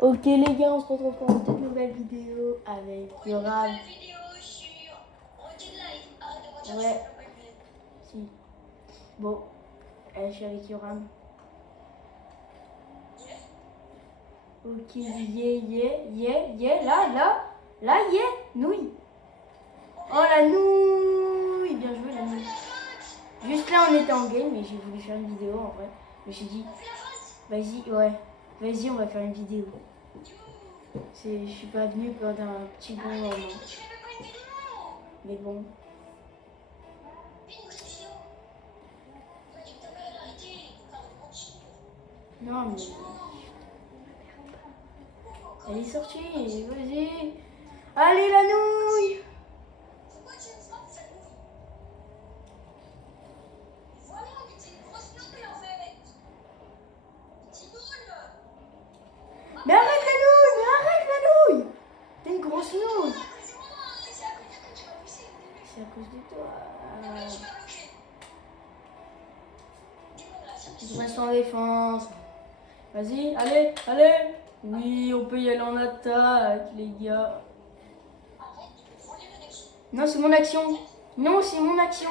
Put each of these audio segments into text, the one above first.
Ok les gars, on se retrouve pour une toute nouvelle vidéo avec Yoram. Ouais, si. Bon, je suis avec Yoram. Ok, là, nouille. Oh la nouille, bien joué la nouille. Juste là, on était en game et j'ai voulu faire une vidéo en vrai. Mais j'ai dit, vas-y, ouais, vas-y, on va faire une vidéo. Je suis pas venue pendant un petit bon moment. Mais bon. Non, mais. Elle est sortie, vas-y. Allez, la nouille. Mais arrête la nouille. T'es une grosse nouille. C'est à cause de toi. Je reste en défense. Vas-y, allez. Oui, on peut y aller en attaque, les gars. Non, c'est mon action. Non, c'est mon action.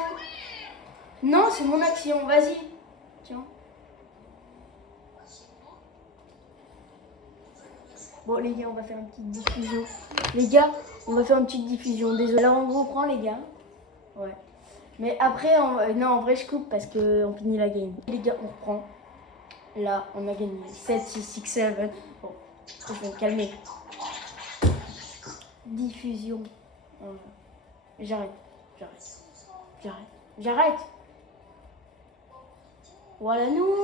Non, c'est mon action. Vas-y. Tiens. Bon, les gars, on va faire une petite diffusion. Les gars, on va faire une petite diffusion. Désolé. Alors, on reprend, les gars. Ouais. Mais après, non, en vrai, je coupe parce qu'on finit la game. Les gars, on reprend. Là, on a gagné 7, 6, 6, 7. Bon, je vais me calmer. Diffusion. J'arrête. Voilà, nous.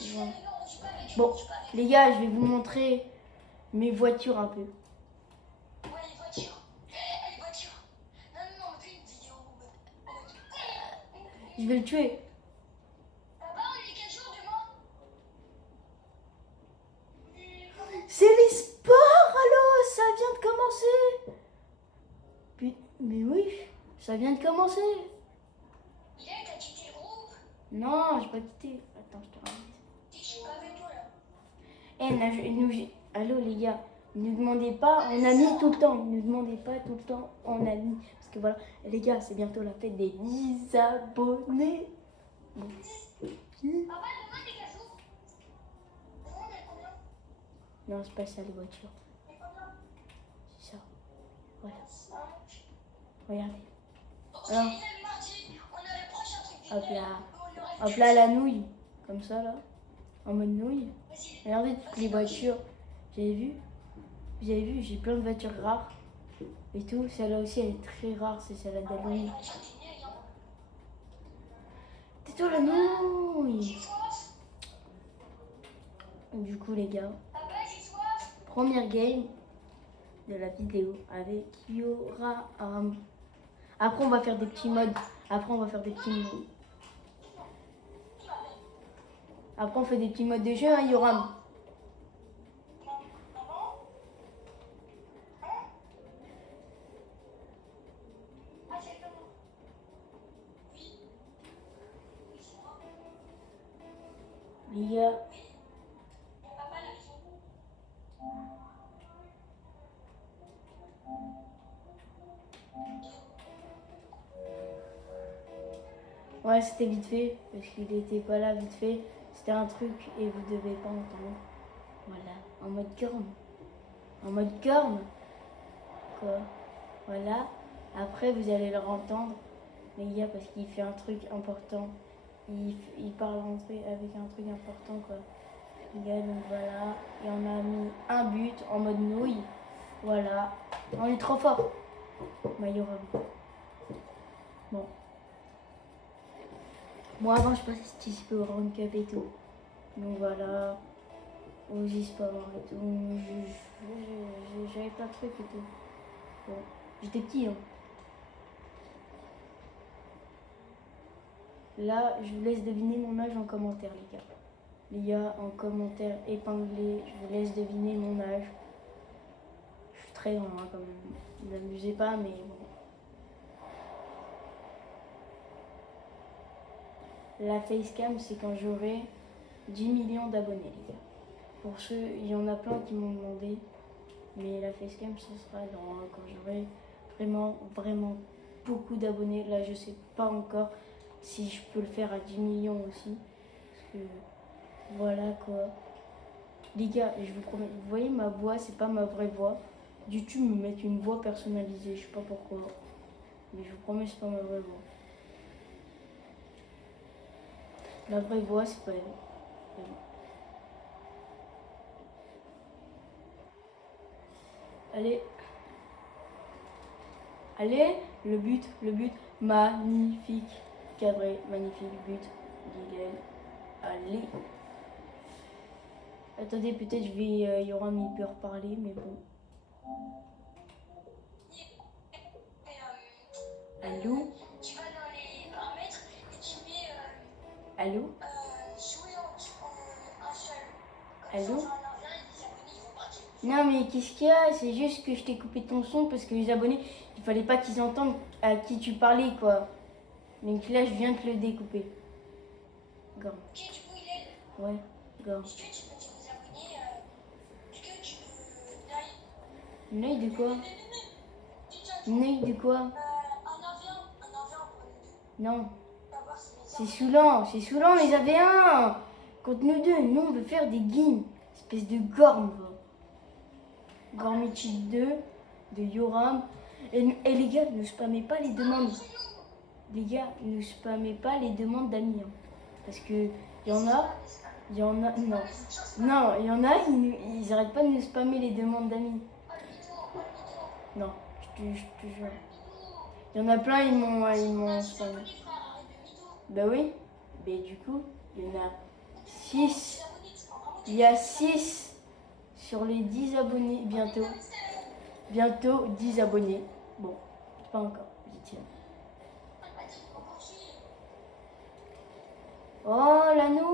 Voilà. Bon, les gars, je vais vous montrer mes voitures un peu. Je vais le tuer. C'est les sports, allô, ça vient de commencer. Mais oui, ça vient de commencer. T'as quitté le groupe? Non, j'ai pas quitté. Attends, je te ramène. Je suis pas avec toi là. Allô les gars, ne nous demandez pas, on a mis tout le temps. Ne nous demandez pas tout le temps, on a mis. Parce que voilà, les gars, c'est bientôt la fête des 10 abonnés. Bon. Papa, demain t'es cadeau. Demain on a combien? Non, c'est pas ça les voitures. C'est ça. Voilà. Regardez. Alors, hop là, la nouille. Comme ça, là. En mode nouille. Regardez toutes les voitures. Vous avez vu, j'ai plein de voitures rares. Et tout. Celle-là aussi, elle est très rare. C'est celle-là d'Halloween. Tais-toi, la nouille. Du coup, les gars. Première game de la vidéo avec Yoram. Après, on va faire des petits modes. Après, on fait des petits modes de jeu, hein, Yoram. Les gars. Ouais, c'était vite fait, parce qu'il était pas là vite fait. C'était un truc et vous devez pas entendre. Voilà, en mode corne. En mode corne. Quoi. Voilà. Après, vous allez le entendre, les gars, parce qu'il fait un truc important. Il parle avec un truc important, quoi. Les gars, donc voilà. Et on a mis un but en mode nouille. Voilà. On est trop fort. Mayoram. Bon. Moi, avant, je participais au Round Cup et tout. Donc voilà. Aux e-sports et tout. J'avais plein de trucs et tout. Bon. J'étais petit, hein. Là, je vous laisse deviner mon âge en commentaire, les gars. Les gars, en commentaire épinglé, je vous laisse deviner mon âge. Je suis très grand, hein, quand même. Ne vous amusez pas, mais bon. La facecam, c'est quand j'aurai 10 millions d'abonnés, les gars. Pour ceux, il y en a plein qui m'ont demandé. Mais la facecam, ce sera quand j'aurai vraiment beaucoup d'abonnés. Là, je sais pas encore si je peux le faire à 10 millions aussi. Parce que voilà quoi. Les gars, je vous promets, vous voyez ma voix, c'est pas ma vraie voix. YouTube me met une voix personnalisée, je sais pas pourquoi. Mais je vous promets, c'est pas ma vraie voix. La vraie voix, c'est pas elle. Allez. Allez, le but, magnifique. Cadré, magnifique but. Guilhem. Allez. Attendez, peut-être je vais. Yoram, il peut reparler, mais bon. Allô? Tu vas dans les paramètres et tu mets. Allô? Jouer un seul. Allô? Quand on revient, les abonnés ils vont partir. Non, mais qu'est-ce qu'il y a? C'est juste que je t'ai coupé ton son parce que les abonnés, il fallait pas qu'ils entendent à qui tu parlais, quoi. Donc là, je viens de le découper. Gorm. Ok, du coup, il est. Ouais, Gorm. Est-ce que tu peux dire aux abonnés. Est-ce que tu peux. Naï. Une œil de quoi? Dis-toi, Une œil de quoi? un avion pour nous deux. Non, On va voir si les c'est saoulant les AV1. Contre nous deux, nous on veut faire des games. Espèce de Gorm, va. Gormichi 2, de Yoram. Et les gars, ne spammez pas les demandes. Les gars, ne spammez pas les demandes d'amis. Hein. Parce que il y en a, non. Non, il y en a, ils arrêtent pas de nous spammer les demandes d'amis. Non, je te jure. Il y en a plein, ils m'ont spammé. Bah oui, mais du coup, il y en a 6. Il y a 6 sur les 10 abonnés bientôt. Bientôt 10 abonnés. Bon, pas encore, j'y tiens. Oh la nouille.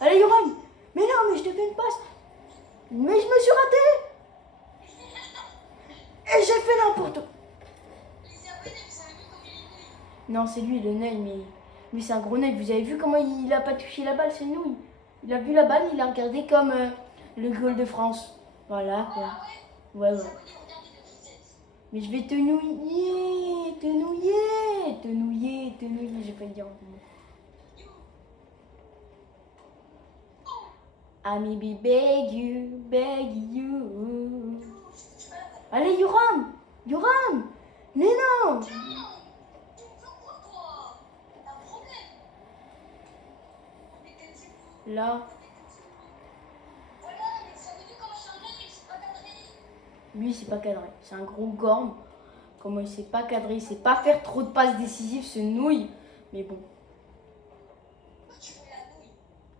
Allez Yoram. Mais non, mais je te fais une passe. Mais je me suis raté. Et j'ai fait n'importe quoi. Non, c'est lui le Ney, mais lui c'est un gros Ney. Vous avez vu comment il a pas touché la balle, c'est nous. Il a vu la balle, il a regardé comme le goal de France. Voilà quoi. Ouais. Mais je vais te nouiller, j'ai pas le dire. Ami be beg you. Allez Yoram, mais non. Là. Lui, c'est pas cadré. C'est un gros Gorm. Comment il sait pas cadrer, il sait pas faire trop de passes décisives, ce nouille. Mais bon.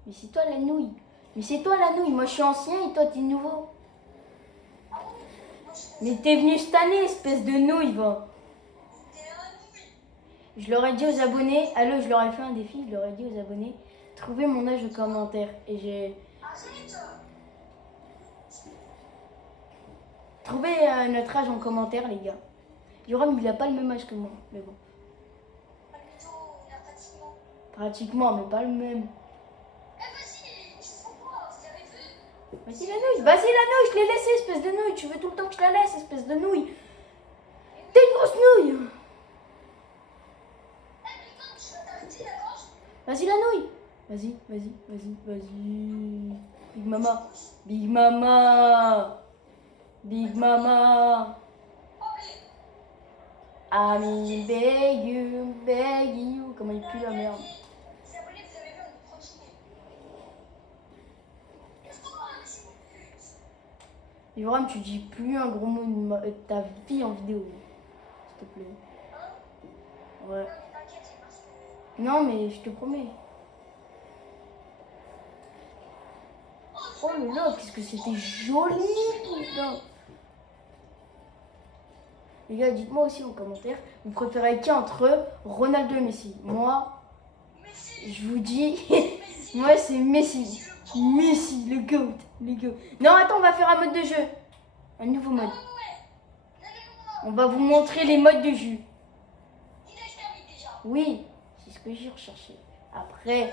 Mais c'est toi la nouille. Moi, je suis ancien et toi, t'es nouveau. Mais t'es venu cette année, espèce de nouille, va. Je leur ai dit aux abonnés, je leur ai fait un défi, je leur ai dit aux abonnés, trouvez mon âge de commentaire. Et j'ai... Trouvez notre âge en commentaire, les gars. Yoram, il a pas le même âge que moi, mais bon. Pratiquement, mais pas le même. Vas-y la nouille, je l'ai laissé, espèce de nouille. Tu veux tout le temps que je la laisse, espèce de nouille. T'es une grosse nouille. Vas-y la nouille. Vas-y. Big Mama. Ami beg you. Comment il pue la merde. Yoram, tu dis plus un gros mot de ta vie en vidéo. S'il te plaît. Ouais. Non, mais je te promets. Oh là là, qu'est-ce que c'était joli, putain. Les gars, dites-moi aussi en commentaire, vous préférez qui entre Ronaldo et Messi? Moi, je vous dis, moi c'est Messi. Messi, le GOAT. Non, attends, on va faire un mode de jeu. Un nouveau mode. On va vous montrer les modes de jeu. Oui, c'est ce que j'ai recherché. Après,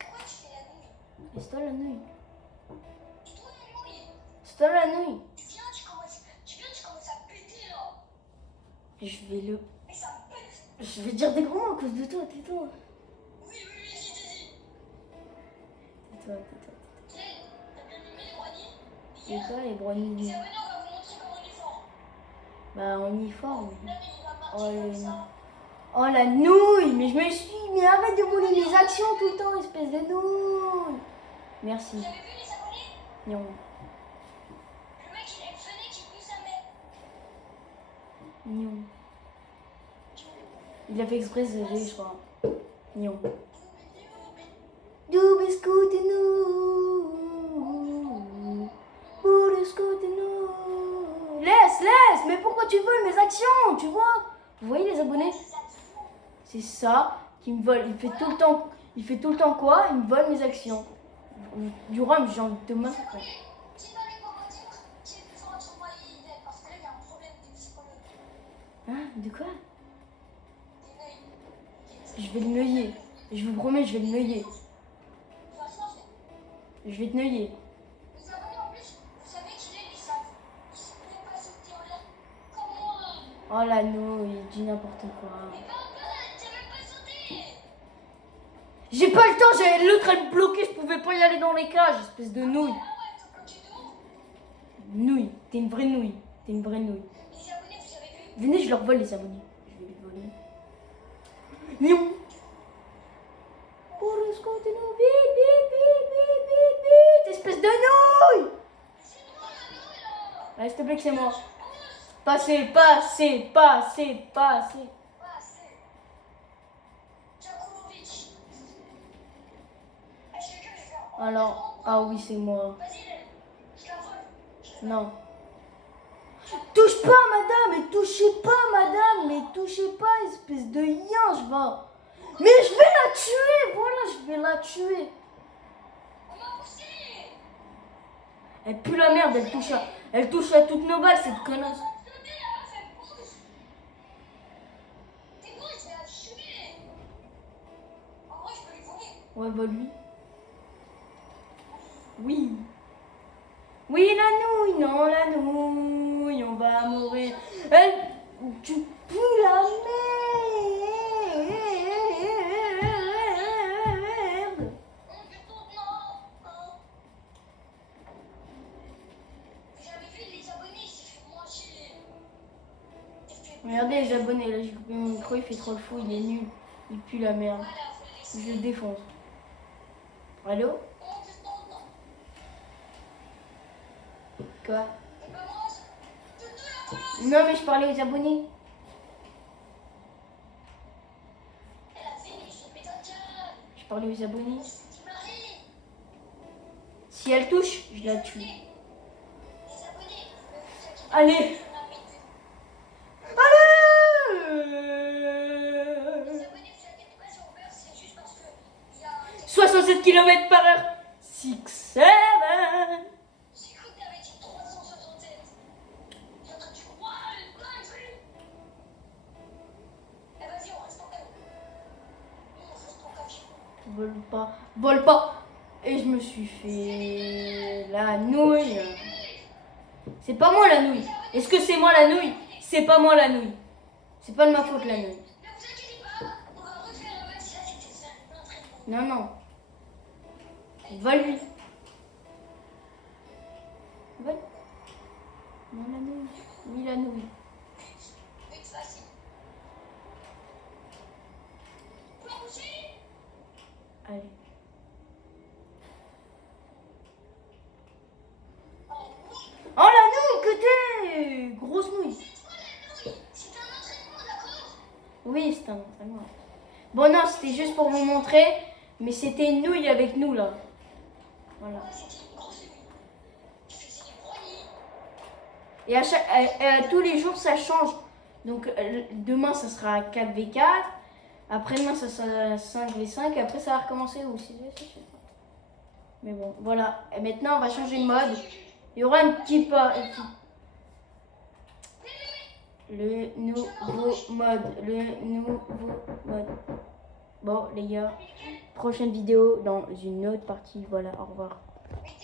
Pourquoi tu fais la nuit? laisse-toi la nouille. Et toi, la nuit? Laisse-toi la nouille. Viens, tu commences à péter là. Je vais le... Mais ça pète. Je vais dire des gros mots à cause de toi, tais-toi. Oui, dis. Tais-toi, tais-toi. Zen, t'as bien aimé les brownies? Tais-toi, les Les brownies. abonnés, on va vous montrer comment on est fort. Bah, on y forme. Là, mais il va Oh, marcher comme ça. Oh, la nouille. Mais je me suis... Mais arrête de voler mes actions tout le temps, espèce de nouille. Merci. Vous avez vu les abonnés? Non. Le mec, il a une fenêtre qui pousse sa mère. Non. Il a fait exprès de rire, je crois. Non. Du biscuit nous. Pour biscuit nous. Laisse. Mais pourquoi tu voles mes actions, tu vois? Vous voyez les abonnés? C'est ça qui me vole. Il fait tout le temps quoi? Il me vole mes actions. Du rhum, j'ai envie de te massacrer. Dis dans les commentaires qui est plus fort entre moi et Eden, parce que là, il y a un problème de psychologue. Hein? De quoi? Des neuils. Je vais le neuiller. Je vous promets, je vais le neuiller. Il va rien faire. Je vais te neuiller. Les abonnés, en plus, vous savez qu'il est, ils savent. Ils savent même pas sauter en l'air. Comme moi. Oh la nouille, il dit n'importe quoi. Mais pas un peu, t'as même pas sauté. J'ai pas le temps, j'avais l'autre à me bloquer, je pouvais pas y aller dans les cages, espèce de nouille. Ah ouais, t'as bloqué de ouf. Nouille, t'es une vraie nouille. T'es une vraie nouille. Les abonnés, vous avez vu? Venez, je leur vole les abonnés. Je vais les voler. Nion. Pour le scout, nous, vite, espèce de nouille. C'est moi la nouille là. Allez, s'il te plaît que c'est moi. Pousse. Passez. Pas assez. Djakulovic. Ah, je fais que je vais faire. Alors, ah oui, c'est moi. Vas-y, je la vole. Non. Touche pas, madame, mais touchez pas, madame, mais touchez pas, espèce de yinche, va. Mais je vais la tuer, voilà, je vais la tuer. On m'a poussé. Elle pue la merde, elle touche à toutes nos balles, cette connasse. Sauter, la meuf, elle pousse. T'es bon, je vais la tuer. En vrai, je peux lui voler. Ouais, bah lui. Oui. Oui, la nouille, non, la nouille, on va mourir. Elle, tu pues la merde. Oh putain, non. Vous avez vu les abonnés, il s'est fait manger. Regardez les abonnés, là j'ai coupé mon micro, il fait trop le fou, il est nul. Il pue la merde. Voilà, faut le laisser. Je le défonce. Allô? Oh putain, non. Quoi? Et ben moi, je te la police. Non mais je parlais aux abonnés. Elle a fini, je mets un câble. Je parlais aux abonnés. On se dit Marie. Si elle touche, je la tue. Les abonnés, vous inquiétez pas, Allez. je vais la mettre. Allez! Les abonnés, vous inquiétez pas, si on meurt, c'est juste parce que il y a un... 67 km/h. 6, 7. J'ai cru que t'avais dit 367. J'ai entendu dire, waouh, une dinguerie. Eh vas-y, on reste en calme. On reste en calme. Vole pas. Et je me suis fait la nouille. C'est pas moi la nouille. Est-ce que c'est moi la nouille? C'est pas moi la nouille. C'est pas de ma faute la nouille. Ne vous inquiétez pas, on va refaire un match. Là, c'était un entraînement. Non, non. Vole lui. Vole. Non la nouille. Oui la nouille. Vite, facile. Plongez. Allez. Oh la nouille que t'es! Grosse nouille. C'est toi la nouille. C'est un entraînement, d'accord? Oui, c'est un entraînement. Bon non, c'était juste pour vous montrer. Mais c'était une nouille avec nous là. Voilà. Ouais, c'était une grosse nouille. Je faisais des brownies. Et tous les jours ça change. Donc demain ça sera 4v4. Après-demain ça sera 5v5. Après ça va recommencer ou 6v6. Je sais pas. Mais bon, voilà. Et maintenant on va changer de mode. Il y aura un petit pas. Le nouveau mode. Le nouveau mode. Bon, les gars, prochaine vidéo dans une autre partie. Voilà, au revoir. Mais